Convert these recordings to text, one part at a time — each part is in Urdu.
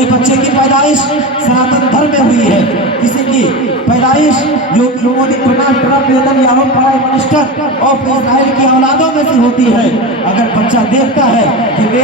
کوئی بچے کی پیدائش سناتن دھرم میں ہوئی ہے، کسی کی پیدائش لوگوں نے Donald Trump Netanyahu prime minister of Israel کی اولادوں میں سے ہوتی ہے، اگر بچہ دیکھتا ہے کہ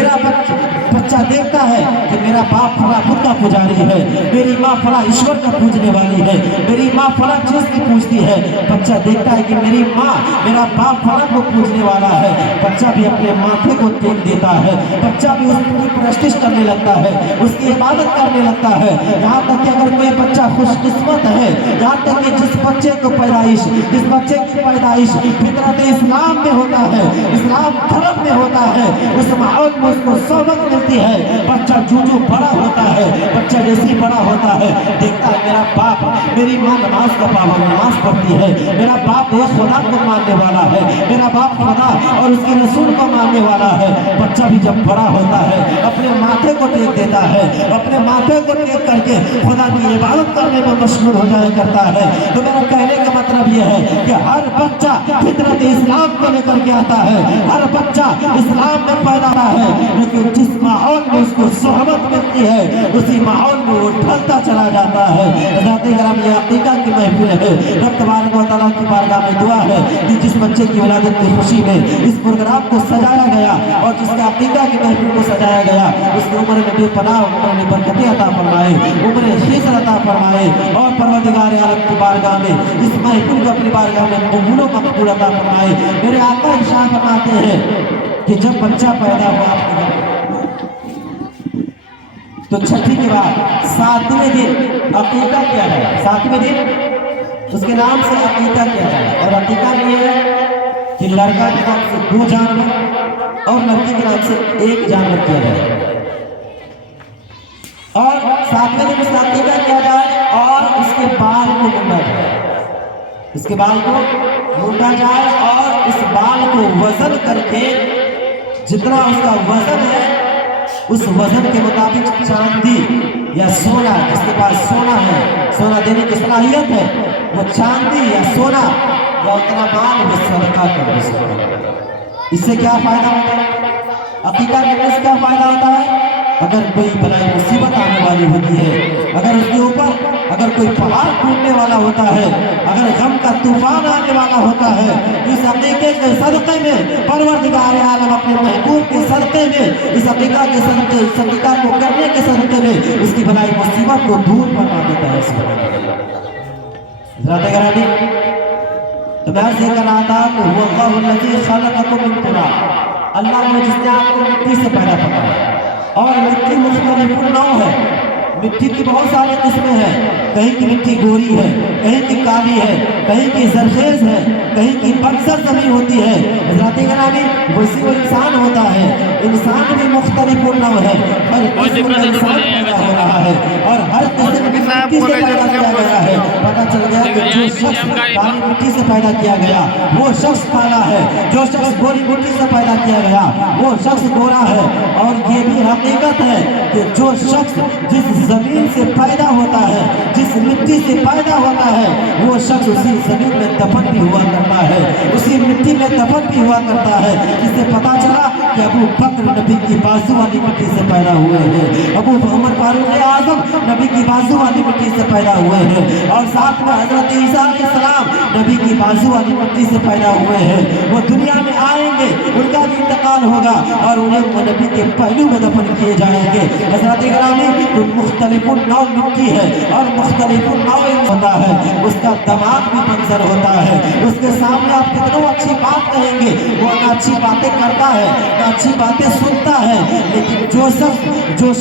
بچہ دیکھتا ہے کہ میرا باپ فلاں خود کا پجاری ہے، میری ماں فلاں ایشور کا پوجنے والی ہے، میری ماں فلاں چیز کی پوجتی ہے، بچہ دیکھتا ہے کہ میری ماں میرا باپ فلاں کو پوجنے والا ہے، بچہ بھی اپنے ماتھے کو ٹیک دیتا ہے، بچہ بھی اس کی پرستش کرنے لگتا ہے، اس کی عبادت کرنے لگتا ہے۔ یہاں تک کہ اگر کوئی بچہ خوش قسمت ہے، یہاں تک کہ جس بچے کی پیدائش فطرت اسلام میں ہوتا ہے، اسلام دھرم میں ہوتا ہے، اس ماحول میں اس کو صحبت ملتی ہے، بچہ جو بڑا ہوتا ہے، بچہ جیسی بڑا ہوتا ہے دیکھتا ہے میرا باپ میری ماں نماز کا پابند نماز پڑھتی ہے، میرا باپ ایک خدا کو ماننے والا ہے، میرا باپ خدا اور اس کے رسول کو ماننے والا ہے۔ بچہ بھی جب بڑا ہوتا ہے اپنے ماتھے کو ٹیک دیتا ہے، اپنے ماتھے کو ٹیک کر کے خدا کی عبادت کرنے میں مشغول ہو جایا کرتا ہے۔ تو میرا کہنے کا مطلب یہ ہے کہ ہر بچہ فطرت اسلام کو لے کر کے آتا ہے، ہر بچہ اسلام میں پیدا ہوتا ہے، لیکن جس ماحول میں اس کو صحبت ملتی ہے اسی ماحول میں وہ ڈھلتا چلا جاتا ہے۔ حضرات کرام یہ عقیقہ کی محفل ہے، رب تبارک و تعالیٰ کی بارگاہ میں دعا ہے کہ جس بچے کی ولادت کی خوشی میں اس پروگرام کو سجایا گیا اور جس کے عقیقہ کی محفل کو سجایا گیا اس کی عمر میں بے پناہ عمر میں برکتیں عطا فرمائے، عمر خیز عطا فرمائے، اور پروردگار عالم کی بارگاہ میں اس محفل کو اپنی بارگاہ میں قبول و مقبول عطا فرمائے۔ میرے آقا ارشاد فرماتے ہیں کہ جب بچہ پیدا ہوا آپ کے گھر تو چھٹی کے بعد 7ویں دن عقیقہ کیا جائے، 7ویں دن اس کے نام سے عقیقہ کیا جائے، اور عقیقہ یہ ہے کہ لڑکا کے نام سے 2 جانور اور لڑکی کے نام سے 1 جانور کیا جائے، اور 7ویں دن اس کا عقیقہ کیا جائے اور اس کے بال کو مونڈا جائے، اس کے بال کو مونڈا جائے اور اس بال کو وزن کر کے جتنا اس کا وزن ہے اس وزن کے مطابق چاندی یا سونا، جس کے پاس سونا ہے، سونا دینے کی صلاحیت ہے، وہ چاندی یا سونا یا اتنا مال وہ صدقہ کر دے سکتا۔ اس سے کیا فائدہ ہوتا ہے؟ عقیقہ کرنے سے کیا فائدہ ہوتا ہے؟ اگر کوئی بلائی مصیبت آنے والی ہوتی ہے، اگر اس کے اوپر اگر کوئی پہاڑ ٹوٹنے والا ہوتا ہے، اگر غم کا طوفان آنے والا ہوتا ہے، اس عقیقے کے صدقے میں پروردگار عالم اپنے محبوب کے صدقے میں اس عقیقہ کے صدقے، اس عقیقہ کو کرنے کے صدقے میں اس کی بلائی مصیبت کو دور فرما دیتا ہے۔ حضرات گرامی، تو میں عرض کر رہا تھا کہ هو اللہ الذی خلقکم من تراب، اللہ نے جس نے آپ کو مٹی سے پیدا فرمایا، اور مٹی مختلف نوع ہے، مٹی کی بہت ساری قسمیں ہیں، کہیں کی مٹی گوری ہے، کہیں کی کالی ہے، کہیں کی زرخیز ہے، کہیں کی بنجر زمین ہوتی ہے۔ حضرات گرامی، ویسی وہ انسان ہوتا ہے، انسان بھی مختلف نوع ہے، ہر قسم کا انسان پیدا ہو رہا ہے اور ہر قسم کی مٹی سے پیدا کیا گیا ہے۔ پتہ چل گیا کہ جو شخص کالی مٹی سے پیدا کیا گیا وہ شخص کالا ہے، جو شخص گوری مٹی سے پیدا کیا گیا وہ شخص گورا ہے، اور یہ بھی حقیقت ہے کہ جو شخص جس زمین سے پیدا ہوتا ہے، جس مٹی سے پیدا ہوتا ہے، وہ شخص اسی زمین میں دفن بھی ہوا کرتا ہے، اسی مٹی میں دفن بھی ہوا کرتا ہے۔ اس سے پتا چلا کہ ابو بکر نبی کی بازو والی مٹی سے پیدا ہوئے ہیں، ابو عمر فاروق اعظم نبی کی بازو والی مٹی سے پیدا ہوئے ہیں، اور ساتھ میں حضرت عیسیٰ علیہ السلام نبی کی بازو والی مٹی سے پیدا ہوئے ہیں۔ وہ دنیا میں آئیں گے، ان کا بھی انتقال ہوگا اور انہیں وہ نبی کے پہلو میں دفن کیے جائیں گے۔ حضرات گرامی، مختلف نوع مٹی ہے اور مختلف نوع ہوتا ہے، اس کا دماغ بھی منظر ہوتا ہے، اس کے سامنے آپ کتنوں اچھی بات کہیں گے وہ نہ اچھی باتیں کرتا ہے نہ اچھی باتیں سنتا ہے، لیکن جو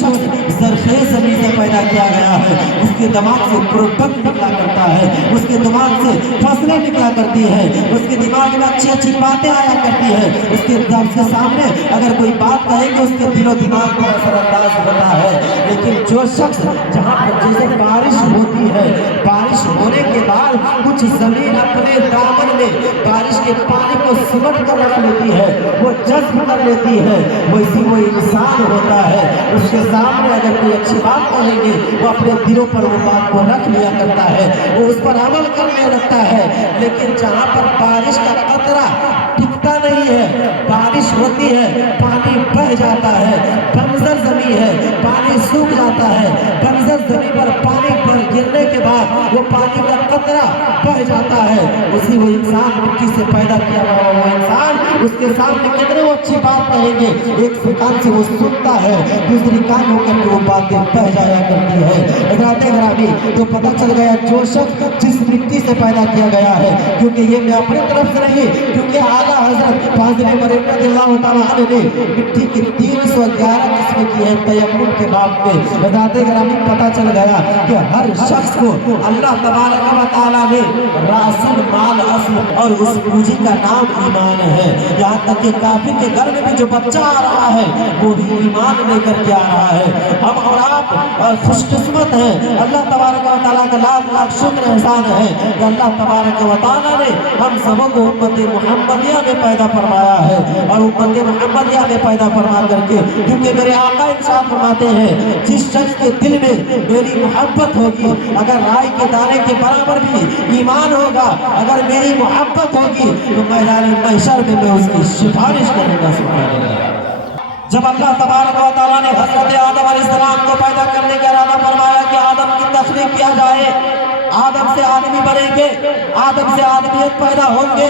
شخص زرخیز زمین سے پیدا کیا گیا ہے اس کے دماغ سے پروڈکٹ نکلا کرتا ہے، اس کے دماغ سے فصلیں نکلا کرتی ہے، اس کے دماغ میں اچھی اچھی باتیں آیا کرتی ہے، اس کے سامنے اگر کوئی بات کہے گے اس کے دل و دماغ پر اثر انداز ہوتا ہے۔ لیکن جو شخص جہاں پر جیسے بارش ہوتی ہے، بارش ہونے کے بعد کچھ زمین اپنے دامن میں بارش کے پانی کو سمٹ کر رکھ لیتی ہے، وہ جذب کر لیتی ہے، ویسی وہ انسان ہوتا ہے، اس کے سامنے اگر کوئی اچھی بات کہیں گے وہ اپنے دلوں پر وہ بات کو رکھ لیا کرتا ہے، وہ اس پر عمل کرنے لگتا ہے۔ لیکن جہاں پر بارش کا قطرہ ٹکتا نہیں ہے. بارش ہوتی ہے پانی بہ جاتا ہے, بنجر زمین ہے پانی سوکھ جاتا ہے. بنجر زمین پر پانی پر گرنے کے بعد وہ پانی کا قطرہ بہ جاتا ہے. اسی وہ انسان مٹی سے پیدا کیا ہوا وہ انسان, اس کے سامنے کتنے وہ اچھی بات کہیں گے, ایک کان سے وہ سنتا ہے, دوسری کان ہو کر کے وہ باتیں بہ جایا کرتی ہے. حضرات گرامی, تو پتہ چل گیا جو شخص جس مٹی سے پیدا کیا گیا ہے, کیونکہ یہ میں اپنی طرف سے نہیں, کیونکہ اعلیٰ حضرت فاضل مریم رضی اللہ تعالیٰ عنہ نے مٹی کی 311 قسم کی ہے تیمم کے باب میں. حضرات گرامی, پتہ چل گیا کہ ہر شخص کو اللہ تبارک و تعالیٰ نے راس المال اصل اور اس پونجی کا نام ایمان ہے. یہاں تک کہ کافر کے گھر میں بھی جو بچہ آ رہا ہے وہ بھی ایمان لے کر کے آ رہا ہے. ہم اور آپ خوش قسمت ہیں, اللہ تبارک و تعالیٰ کا لاکھ لاکھ شکر احسان ہے کہ اللہ تبارک و تعالیٰ نے ہم سبوں کو امت محمدیہ میں پیدا فرمایا ہے. اور امت محمدیہ میں پیدا فرما کر کے, کیونکہ میرے آقا ارشاد فرماتے ہیں جس شخص کے دل میں میری محبت ہوگی, اگر رائی کے دانے کے برابر بھی ایمان ہوگا, اگر میری محبت ہوگی تو میدان محشر میں اس کی سفارش کروں گا. سبحان اللہ. جب اللہ تبارک و تعالیٰ نے حضرت آدم علیہ السلام کو پیدا کرنے کا ارادہ فرمایا کہ آدم کی تخلیق کیا جائے, آدم سے آدمی بنیں گے, آدم سے آدمیت پیدا ہوں گے,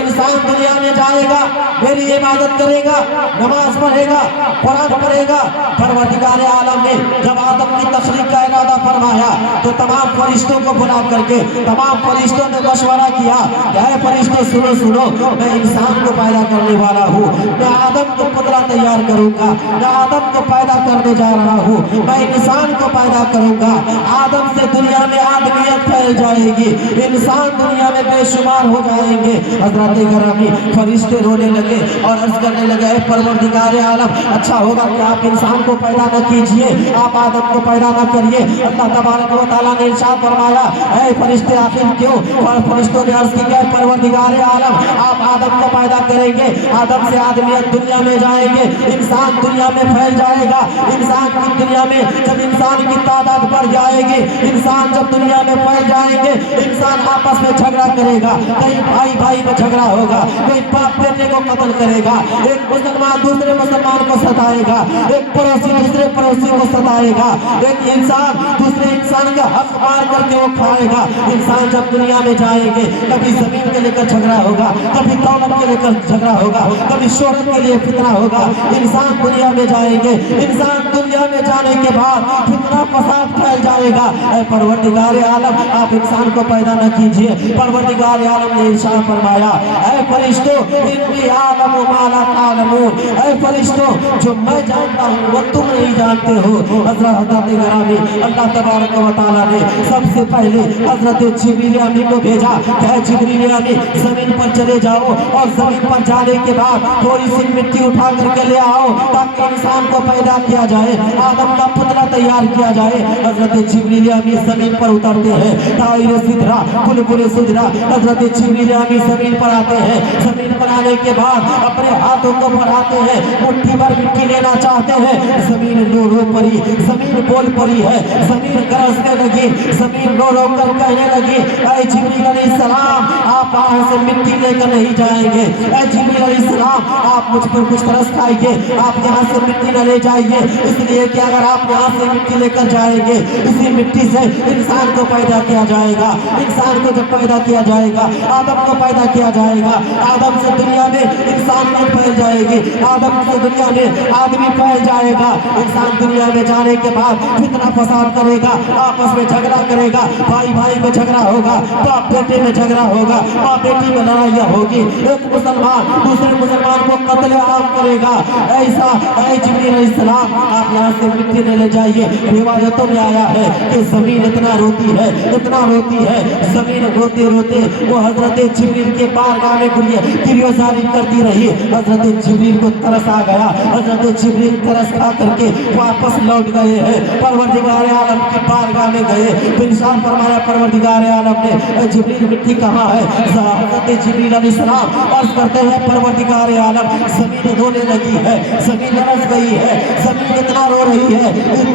انسان دنیا میں جائے گا, میری عبادت کرے گا, نماز پڑھے گا, قرآن پڑھے گا. پروردگار عالم نے جب آدم کی تخلیق کا ارادہ فرمایا تو تمام فرشتوں کو بلا کر کے تمام فرشتوں نے مشورہ کیا کہ اے فرشتوں سنو سنو, میں انسان کو پیدا کرنے والا ہوں, میں آدم کو پتلا تیار کروں گا, میں آدم کو پیدا کرنے جا رہا ہوں, میں انسان کو پیدا کروں گا. آدم سے دنیا میں آدمیت پھیل جائے گی, انسان دنیا میں بے شمار ہو جائیں گے. حضرات گرامی, فرشتے رونے لگے اور عرض کرنے لگے اے پروردگار عالم, اچھا ہوگا کہ آپ انسان کو پیدا نہ کیجئے, آپ آدم کو پیدا نہ کریے. اللہ تبارک و تعالیٰ نے ارشاد فرمایا اے فرشتے آخر کیوں, اور فرشتوں نے عرض کی کہ پروردگار عالم آپ آدم کو پیدا کریں گے, آدم سے آدمیت دنیا میں جائیں گے, انسان دنیا میں پھیل جائے گا. انسان کی دنیا میں جب انسان کی تعداد بڑھ جائے گی, انسان جب دنیا میں پھیل جائیں گے, انسان آپس میں جھگڑا کرے گا, کہیں بھائی بھائی میں جھگڑا ہوگا, کہیں باپ بیٹے کو قتل کرے گا, ایک مسلمان دوسرے مسلمان کو ستائے گا, ایک پڑوسی دوسرے پڑوسی کو ستائے گا, ایک انسان دوسرے انسان کا حق مار کر کے وہ کھائے گا. انسان جب دنیا میں جائیں گے, کبھی زمین کے لے کر جھگڑا ہوگا, کبھی دولت کے لے کر جھگڑا ہوگا, کبھی شہرت کے لیے فتنہ ہوگا. انسان دنیا میں جائیں گے, انسان دنیا میں جانے کے بعد فتنہ فساد پھیل جائے گا. اے پروردگار عالم آپ انسان کو پیدا نہ کیجئے. پروردگار عالم نے ارشاد فرمایا اے فرشتوں انی اعلم ما لا تعلمون, اے فرشتوں جو میں جانتا ہوں وہ تم نہیں جانتے ہو. حضرت گرامی, اللہ تبارک و تعالیٰ نے سب سے پہلے حضرت جبریل امین کو بھیجا کہ اے جبریل امین زمین پر چلے جاؤ, اور زمین پر جانے کے بعد تھوڑی سی مٹی اٹھا کر کے لے آؤ تاکہ انسان کو پیدا کیا جائے, آدم کا پتلا تیار کیا جائے. حضرت جبریل امین زمین پر اترتے ہیں, طائر سدرا بلبل سدرا, حضرت جبریل امین زمین پر آتے ہیں. زمین پر آنے کے بعد اپنے ہاتھوں کو بڑھاتے ہیں, مٹھی بھر مٹی لینا چاہتے ہیں. زمین رو رو پڑی, زمین بول پڑی ہے, زمین گرجنے لگی, زمین رو رو کر کہنے لگی اے جبریل علیہ السلام آپ وہاں سے مٹی لے کر نہیں جائیں گے, اے جبریل علیہ السلام آپ مجھ پر کچھ ترس کھائیے, آپ یہاں سے مٹی نہ لے جائیے, اس لیے کہ اگر آپ یہاں سے مٹی لے کر جائیں گے اسی مٹی سے انسان کو پیدا کیا جائے گا. انسان کو جب پیدا کیا جائے گا, آدم کو پیدا کیا جائے گا, آدم سے دنیا میں انسانیت پھیل جائے گی, آدم سے دنیا میں آدمی پھیل جائے گا. انسان دنیا میں جانے کے بعد فتنہ فساد کرے گا, آپس میں جھگڑا کرے گا, بھائی بھائی میں جھگڑا ہوگا, باپ بیٹے میں جھگڑا ہوگا, ماں بیٹی میں لڑائیاں ہوگی, ایک مسلمان دوسرے مسلمان کو قتل عام کرے گا. ایسا اے جبریل علیہ السلام آپ یہاں سے مٹی لے لے جائیے. روایتوں میں آیا ہے کہ زمین اتنا روتی ہے, اتنا روتی ہے, زمین روتے روتے وہ حضرت جبریل کے بارگاہ میں گریزاری کرتی رہی. حضرت جبریل کو ترس آ گیا, حضرت جبریل ترس کھا کر کے واپس لوٹ گئے ہیں, پروردگار عالم کی بارگاہ میں گئے. ارشاد فرمایا پروردگار عالم نے جبریل مٹی کہاں ہے؟ حضرت جبریل علیہ السلام عرض کرتے ہیں پروردگار عالم زمین رونے لگی ہے, زمین رس گئی ہے, زمین اتنا رو رہی ہے,